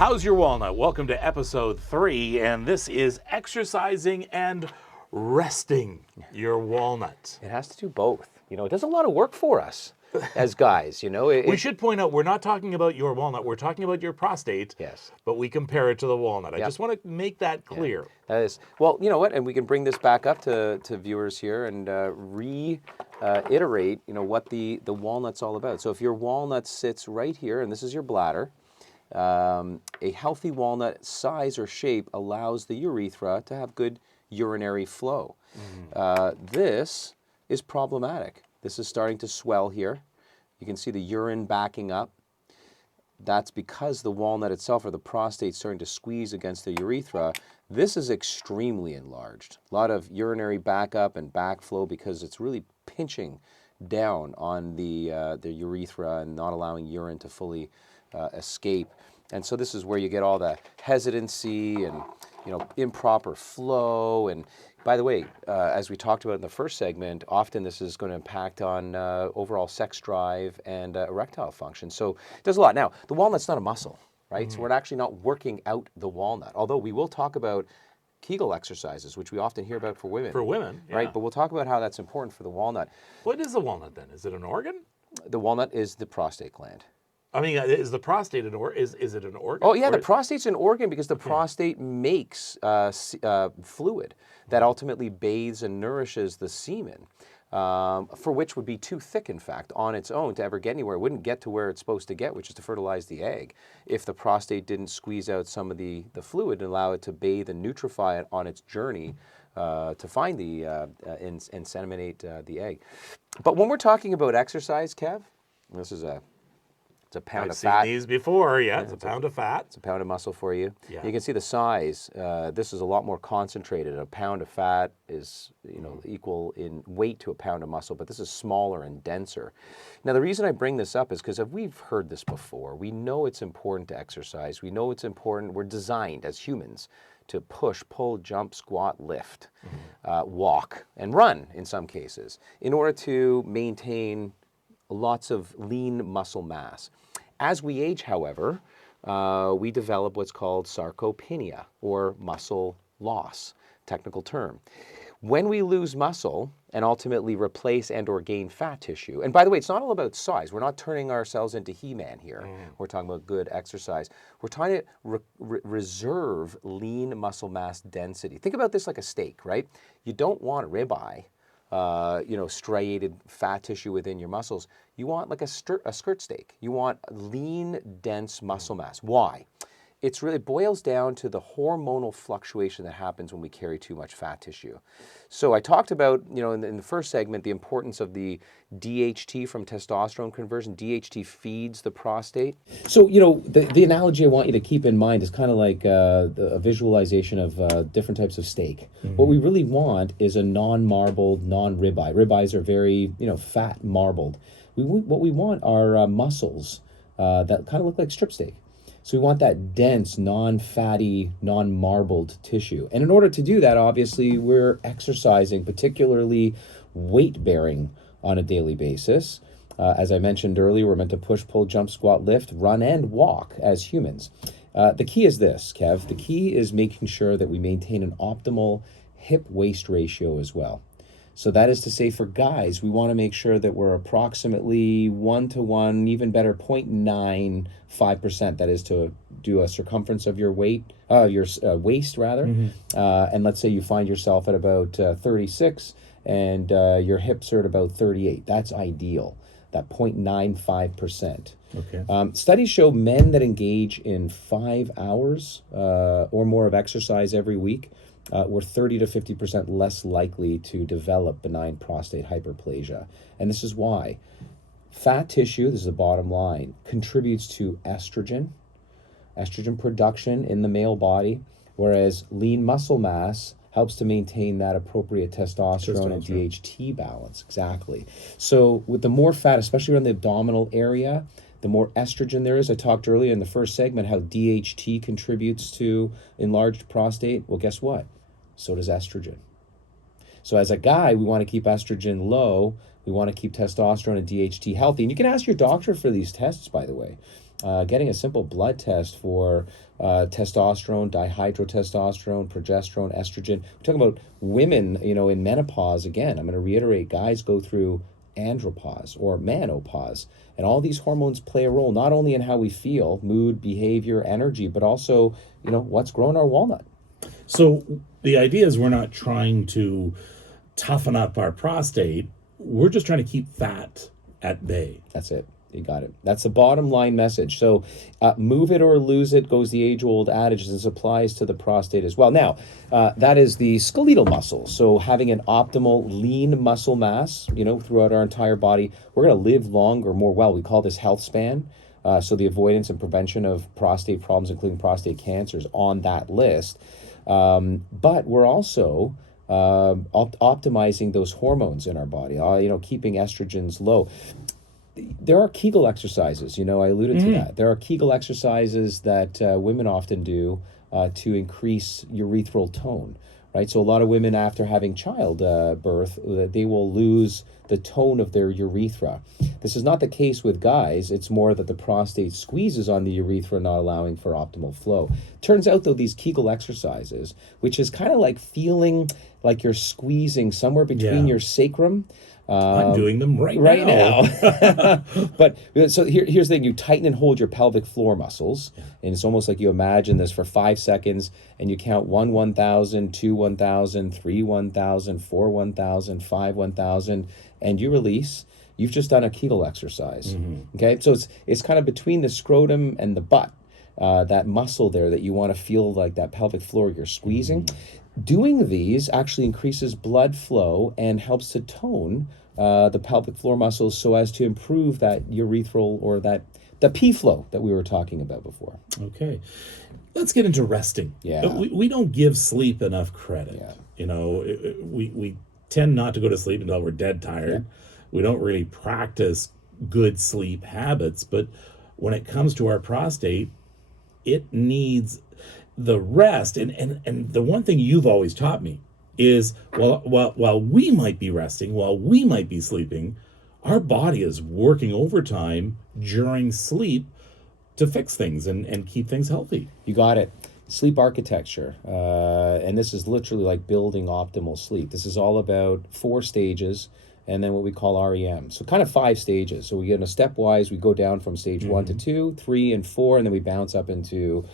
how's your walnut? Welcome to episode 3, and this is exercising and resting your walnut. It has to do both. You know, it does a lot of work for us as guys, you know. We should point out, we're not talking about your walnut, we're talking about your prostate. Yes. But we compare it to the walnut. I Yep. just want to make that clear. Yeah, that is. Well, you know what, and we can bring this back up to viewers here and reiterate, you know, what the walnut's all about. So if your walnut sits right here, and this is your bladder, a healthy walnut size or shape allows the urethra to have good urinary flow. This is problematic. This is starting to swell here. You can see the urine backing up. That's because the walnut itself, or the prostate, starting to squeeze against the urethra. This is extremely enlarged. A lot of urinary backup and backflow because it's really pinching down on the urethra and not allowing urine to fully escape. And so this is where you get all the hesitancy and, you know, improper flow. And by the way, as we talked about in the first segment, often this is going to impact on overall sex drive and erectile function. So it does a lot. Now, the walnut's not a muscle, right? So we're actually not working out the walnut, although we will talk about Kegel exercises, which we often hear about for women. For women, yeah. Right? But we'll talk about how that's important for the walnut. What is the walnut then? Is it an organ? The walnut is the prostate gland. I mean, is the prostate an organ? Is it an organ? Oh, yeah, the prostate's an organ because the prostate makes fluid that ultimately bathes and nourishes the semen, for which would be too thick, in fact, on its own to ever get anywhere. It wouldn't get to where it's supposed to get, which is to fertilize the egg, if the prostate didn't squeeze out some of the fluid and allow it to bathe and nutrify it on its journey to find the inseminate the egg. But when we're talking about exercise, Kev, this is it's a pound of fat. I've seen these before, yeah. It's a pound of fat. It's a pound of muscle for you. Yeah. You can see the size. This is a lot more concentrated. A pound of fat is, you know, equal in weight to a pound of muscle, but this is smaller and denser. Now, the reason I bring this up is because we've heard this before. We know it's important to exercise. We know it's important. We're designed as humans to push, pull, jump, squat, lift, walk, and run in some cases in order to maintain lots of lean muscle mass. As we age, however, we develop what's called sarcopenia, or muscle loss, technical term. When we lose muscle and ultimately replace and or gain fat tissue, and by the way, it's not all about size. We're not turning ourselves into He-Man here. We're talking about good exercise. We're trying to reserve lean muscle mass density. Think about this like a steak, right? You don't want a ribeye, you know, striated fat tissue within your muscles. You want like a skirt steak. You want lean, dense muscle mass. Why? It boils down to the hormonal fluctuation that happens when we carry too much fat tissue. So I talked about, you know, in the first segment, the importance of the DHT from testosterone conversion. DHT feeds the prostate. So, you know, the analogy I want you to keep in mind is kind of like a visualization of different types of steak. What we really want is a non-marbled, non-ribeye. Ribeyes are very, you know, fat, marbled. What we want are muscles that kind of look like strip steak. So we want that dense, non-fatty, non-marbled tissue. And in order to do that, obviously, we're exercising, particularly weight-bearing on a daily basis. As I mentioned earlier, we're meant to push, pull, jump, squat, lift, run, and walk as humans. The key is this, Kev. The key is making sure that we maintain an optimal hip-waist ratio as well. So that is to say, for guys, we want to make sure that we're approximately 1-to-1, even better, 0.95%. That is to do a circumference of your waist, rather. And let's say you find yourself at about 36 and your hips are at about 38. That's ideal, that 0.95%. Okay. Studies show men that engage in 5 hours or more of exercise every week were 30 to 50% less likely to develop benign prostate hyperplasia. And this is why. Fat tissue, this is the bottom line, contributes to estrogen production in the male body, whereas lean muscle mass helps to maintain that appropriate testosterone and DHT balance. Exactly. So with the more fat, especially around the abdominal area, the more estrogen there is. I talked earlier in the first segment how DHT contributes to enlarged prostate. Well, guess what? So does estrogen. So as a guy, we want to keep estrogen low. We We want to keep testosterone and DHT healthy. And you can ask your doctor for these tests, by the way. Getting a simple blood test for testosterone, dihydrotestosterone, progesterone, estrogen. We're talking about women, in menopause. Again, I'm going to reiterate, guys go through andropause or menopause. And all these hormones play a role, not only in how we feel, mood, behavior, energy, but also, what's growing our walnut. So the idea is we're not trying to toughen up our prostate. We're just trying to keep fat at bay. That's it. You got it. That's the bottom line message. So move it or lose it goes the age-old adage. This applies to the prostate as well. Now, that is the skeletal muscle. So having an optimal lean muscle mass, throughout our entire body, we're going to live longer, more well. We call this health span. So the avoidance and prevention of prostate problems, including prostate cancers, on that list. But we're also optimizing those hormones in our body, keeping estrogens low. There are Kegel exercises, I alluded to that. There are Kegel exercises that women often do to increase urethral tone, right? So a lot of women after having childbirth, they will lose the tone of their urethra. This is not the case with guys. It's more that the prostate squeezes on the urethra, not allowing for optimal flow. Turns out, though, these Kegel exercises, which is kind of like feeling like you're squeezing somewhere between your sacrum. I'm doing them right now. But so here's the thing. You tighten and hold your pelvic floor muscles. And it's almost like you imagine this for 5 seconds and you count 1, 1,000, 2, 1,000, 3, 1,000, 4, 1,000, 5, 1,000, and you release. You've just done a Kegel exercise. Okay. So it's kind of between the scrotum and the butt, that muscle there that you want to feel like that pelvic floor you're squeezing. Doing these actually increases blood flow and helps to tone the pelvic floor muscles so as to improve that urethral or the P flow that we were talking about before. Okay. Let's get into resting. Yeah. We don't give sleep enough credit. Yeah. We tend not to go to sleep until we're dead tired. Yeah. We don't really practice good sleep habits, but when it comes to our prostate, it needs the rest. And the one thing you've always taught me is while we might be resting, while we might be sleeping, our body is working overtime during sleep to fix things and keep things healthy. You got it. Sleep architecture. And this is literally like building optimal sleep. This is all about 4 stages and then what we call REM. So kind of 5 stages. So we get in a stepwise, we go down from stage 1 to 2, 3, and 4, and then we bounce up into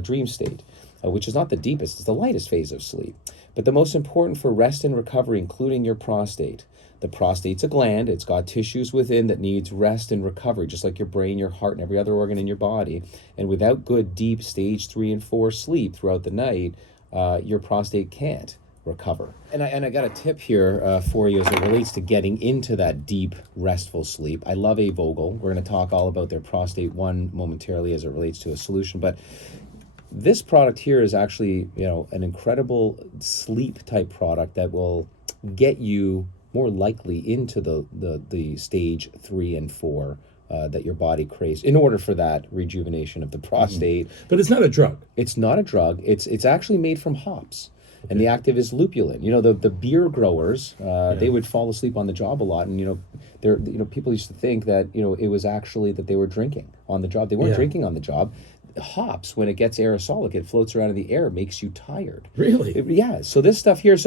dream state, which is not the deepest, it's the lightest phase of sleep. But the most important for rest and recovery, including your prostate. The prostate's a gland. It's got tissues within that needs rest and recovery, just like your brain, your heart, and every other organ in your body. And without good, deep stage 3 and 4 sleep throughout the night, your prostate can't recover. And I got a tip here for you as it relates to getting into that deep, restful sleep. I love Vogel. We're going to talk all about their prostate 1 momentarily as it relates to a solution. But this product here is actually, an incredible sleep type product that will get you more likely into the stage 3 and 4 that your body craves in order for that rejuvenation of the prostate. But it's not a drug. It's not a drug. It's actually made from hops. And the active is lupulin. The beer growers, they would fall asleep on the job a lot, and people used to think that it was actually that they were drinking on the job. They weren't drinking on the job. Hops, when it gets aerosolic, it floats around in the air, makes you tired. Really? Yeah. So this stuff here,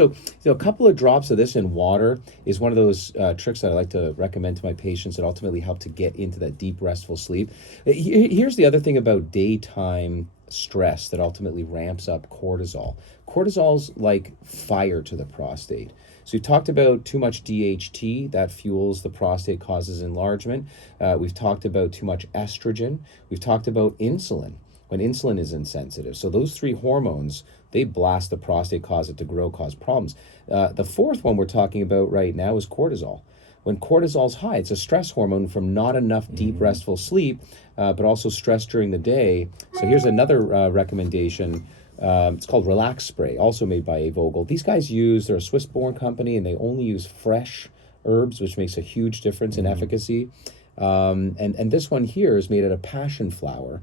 a couple of drops of this in water is one of those tricks that I like to recommend to my patients that ultimately help to get into that deep, restful sleep. Here's the other thing about daytime stress that ultimately ramps up cortisol. Cortisol's like fire to the prostate. So we've talked about too much DHT, that fuels the prostate, causes enlargement. We've talked about too much estrogen. We've talked about insulin, when insulin is insensitive. So those 3 hormones, they blast the prostate, cause it to grow, cause problems. The 4th one we're talking about right now is cortisol. When cortisol's high, it's a stress hormone from not enough deep, restful sleep, but also stress during the day. So here's another recommendation. It's called Relax Spray, also made by Vogel. These guys they're a Swiss-born company, and they only use fresh herbs, which makes a huge difference in efficacy. And this one here is made out of passion flower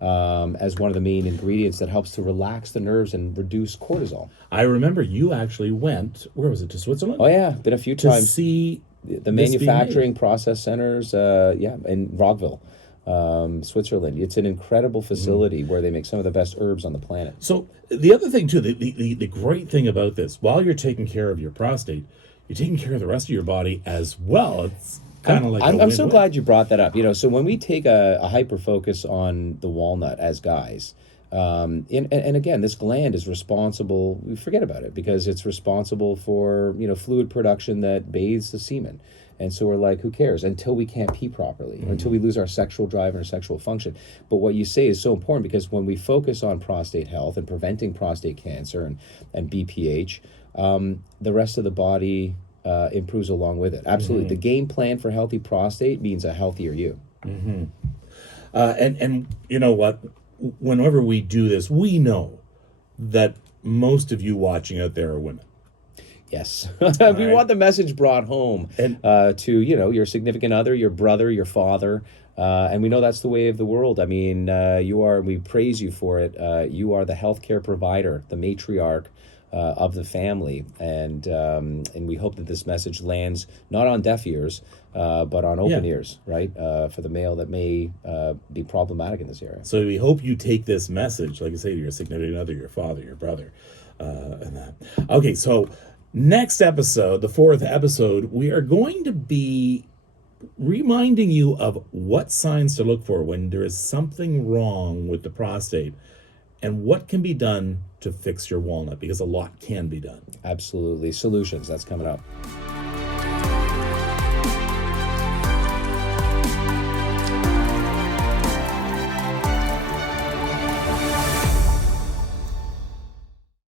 as one of the main ingredients that helps to relax the nerves and reduce cortisol. I remember you actually went, where was it, to Switzerland? Oh yeah, been a few times. To see The this being manufacturing process centers, in Rockville, Switzerland. It's an incredible facility where they make some of the best herbs on the planet. So the other thing too, the great thing about this, while you're taking care of your prostate, you're taking care of the rest of your body as well. It's kind of like I'm a so win-win. glad you brought that up. So when we take a hyper focus on the walnut as guys, and again, this gland is responsible. We forget about it because it's responsible for fluid production that bathes the semen. And so we're like, who cares? Until we can't pee properly, or until we lose our sexual drive and our sexual function. But what you say is so important, because when we focus on prostate health and preventing prostate cancer and BPH, the rest of the body improves along with it. Absolutely. The game plan for healthy prostate means a healthier you. And you know what? Whenever we do this, we know that most of you watching out there are women. Yes. We want the message brought home to, your significant other, your brother, your father. And we know that's the way of the world. I mean, we praise you for it. You are the healthcare provider, the matriarch of the family. And we hope that this message lands not on deaf ears, but on open ears, right? For the male that may be problematic in this area. So we hope you take this message, like I say, to your significant other, your father, your brother, and that. Okay, so next episode, the 4th episode, we are going to be reminding you of what signs to look for when there is something wrong with the prostate and what can be done to fix your walnut, because a lot can be done. Absolutely. Solutions. That's coming up.